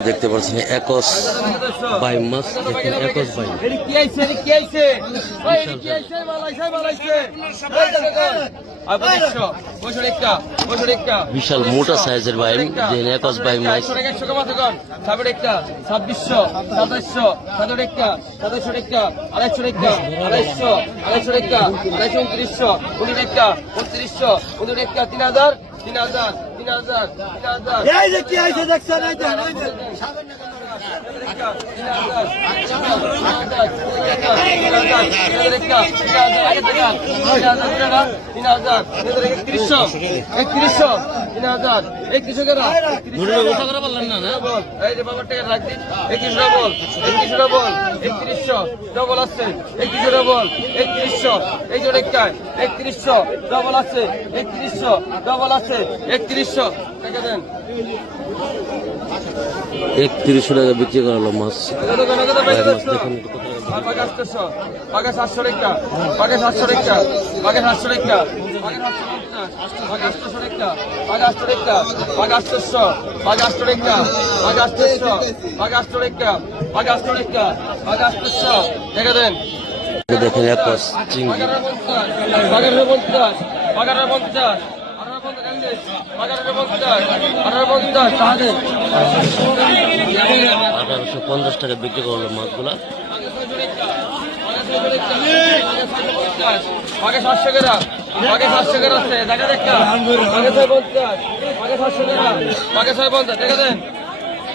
দেখতে পাচ্ছেন একস বাই মাছ দেখেন একস বাই বিশাল মোটা সাইজের বাইম দেন একস বাই মাছ একটা ছাব্বিশশো সাতাইশশো সাতের একটা সাতাইশশো একটা আড়াইশো একটা আড়াইশো আড়াইশো একটা আড়াইশো উনত্রিশশো উনিশ একটা উনত্রিশশো উনিশ একটা তিন হাজার তিন হাজার। তিন হাজার তিন হাজার এই যে কি আইছে দেখছেন এই যে এই যে ডবল আছে একত্রিশশো ডবল একত্রিশশো এই জোর একায় একত্রিশশো ডবল আছে একত্রিশশো ডবল আছে একত্রিশশো টাকা বিক্রি করা হলো মাছ কত কত কত বাই মাছ কত দেখুন কত টাকা পাকে সাতশো পাকে সাতশো রেখা পাকে সাতশো রেখা পাকে সাতশো রেখা পাকে সাতশো রেখা পাকে আটশো রেখা পাকে আটশো পাকে আটশো রেখা পাকে আটশো পাকে আটশো রেখা পাকে আটশো রেখা পাকে আটশো দেখে দেন দেখেন একস চিংড়ি বাগারের পঞ্চাশ বাগারের পঞ্চাশ আঠারোশো পঞ্চাশ টাকা বিক্রি করল মাছগুলা। আগে সাতশো কেরা আগে দেখা দেখা আগে ছয় পঞ্চাশ। ছয় পঞ্চাশ। দেখা দেন।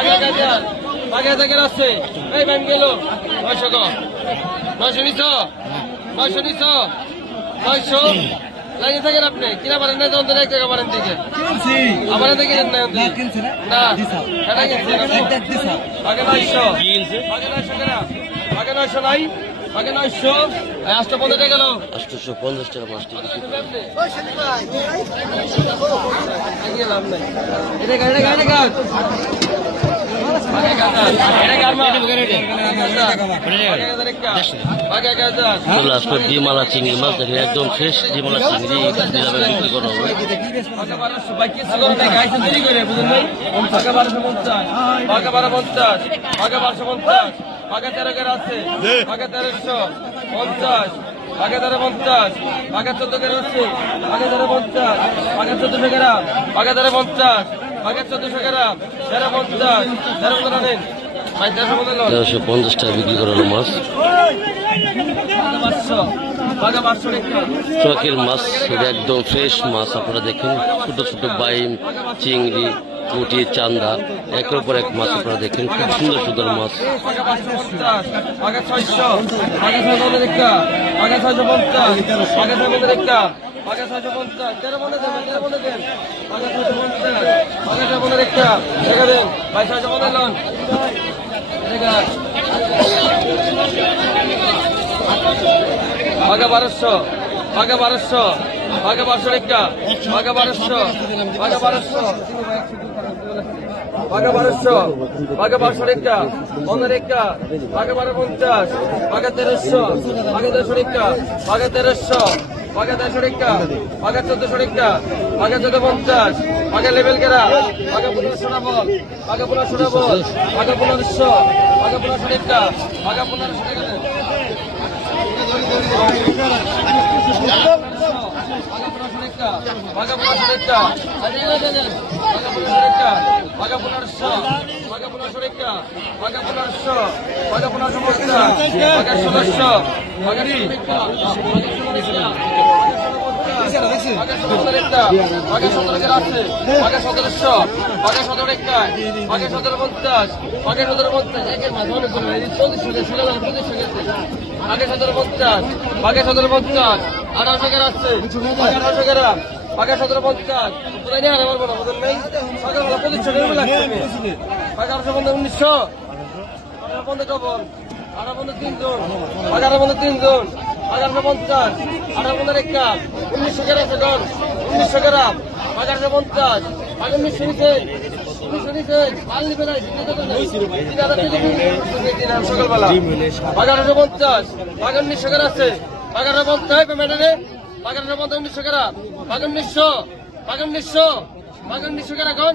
এক হাজার আছে এই ব্যাংক গেল। নয়শো কর নয়শো নিছ? নয়শো নিছ? নয়শো? লাগিয়ে থাকেন আপনি। কিনা পারেন না তখন এক টাকা পারেন দিকে কিনছি। আমার দিকে না না কিনছে না। এটা? একটা দিছা আগে নয়শো। আগে নয়শো কেনা আগে নয়শো নাই। আগে নয়শো। আটশো পনেরো টাকা গেল। আটশোশো পঞ্চাশ টাকা এটা গাড়ি গাড়ি গাড়ি চলে ডিমালা চিংড়ি মাছ দেখেন একদম ফ্রেশ ডিমালা চিংড়ি বিক্রি করা হবে আগে তেরো পঞ্চাশ আগে চোদ্দ আছে আগে তেরো পঞ্চাশ আগে তেরো পঞ্চাশ চোদ্দশো তেরো পঞ্চাশ তেরো পনেরো নেন তেরোশো পঞ্চাশ টাকা বিক্রি করা হলো মাছ চকের মাছ এটা একদম ফ্রেশ মাছ আপনারা দেখেন ছোট ছোট বাইম চিংড়ি পুঁটি চান্দা একের পর এক মাছ আপনারা দেখেন খুব সুন্দর সুন্দর মাছ ছয়শো ছয়শো পঞ্চাশ ছয়শো পঞ্চাশ। তেরো পনেরো দেন, তেরো পঞ্চাশ। আগে ছয় পনেরো রেখা রেখা দেন, ভাই ছয়শো পনেরো বারোশো আগে বারোশো আগে বারোশো রেখা আগে বারোশো আগে বারোশো। আগে বারোশো আগে বারোশো রেখা পনেরো রেখা আগে বারো পঞ্চাশ আগে তেরোশো আগে তেরোশো রেখা আগে তেরোশো। আগে তেরোশো রেখা আগে চোদ্দশো রেখা আগে চোদ্দ পঞ্চাশ আগে লেভেল কেরা বল আগে পনেরোশো বল পনেরোশো আগে পনেরোশো রেখা আগে পনেরোশো। আগে পনেরোশো রেখা আগে পনেরোশো ষোলোশো আগে সতেরো পঞ্চাশ, আগে সতেরো পঞ্চাশ পঞ্চাশ আঠারোশো কেরা আছে আঠারোশো কেরা আগে সতেরো পঞ্চাশ। কোথায় নিয়ে হারে পারব না বুঝলেন সকালবেলা পঁচিশ টাকা লাগছে এগারোশো বন্ধু উনিশশো আঠারো বন্ধু কবল আঠারো বন্ধু তিনজন এগারো বন্ধু তিনজন। এগারোশো পঞ্চাশ আঠারো বন্ধু একটা উনিশশো গ্রাম সেকন্ড উনিশশো গ্রাম এগারোশো পঞ্চাশ আগে উনিশশো নিচে উনিশশো নিচে মাল নিবে না তিন হাজার থেকে তিন হাজার সকালবেলা। এগারোশো পঞ্চাশ আগে উনিশশো গ্রাম আছে। এগারোশো পঞ্চাশ পেমেন্টে এগারোশো পঞ্চাশ উনিশশো গ্রাম। আগে উনিশশো আগে উনিশশো এখন।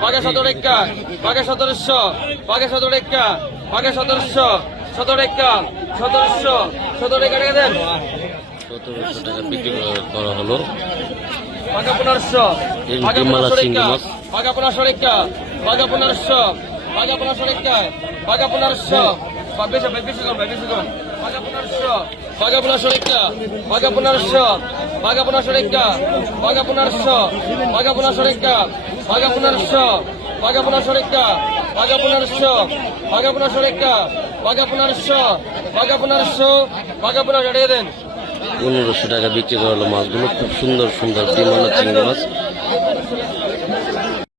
আঠারোশো পঞ্চাশ টাকা দিল সুপ্রিয় দর্শক আপনারা দেখেন একস বিশাল বড় বড় চিংড়ি সতেরোশো সতেরো টাকা দেন সতেরোশো টাকা বিক্রি করা- হলো পাকা পনেরোশো ডিমালা পনেরোশো রেখা। পাকা পনেরোশো রেখা পাকা পনেরোশো পাকা পনেরোশো রেখা পাকা পনেরোশো বেশি বেশি কম বেশি কম পাকা পনেরোশো পাকা পনেরোশো রেখা পাকা পনেরোশো পাকা পনেরোশো রেখা পাকা পনেরোশো পাকা পনেরোশো রেখা পাকা পনেরোশো পাকা পনেরোশো রেখা পাকা পনেরোশো পাকা পনেরোশো একটা পাকা পনেরোশো পাকা পনেরোশো পাকা পনেরোশো রেখে দেন। পনেরোশো টাকা বিক্রি করা হলো মাছগুলো, খুব সুন্দর সুন্দর ডিমালা চিংড়ি মাছ।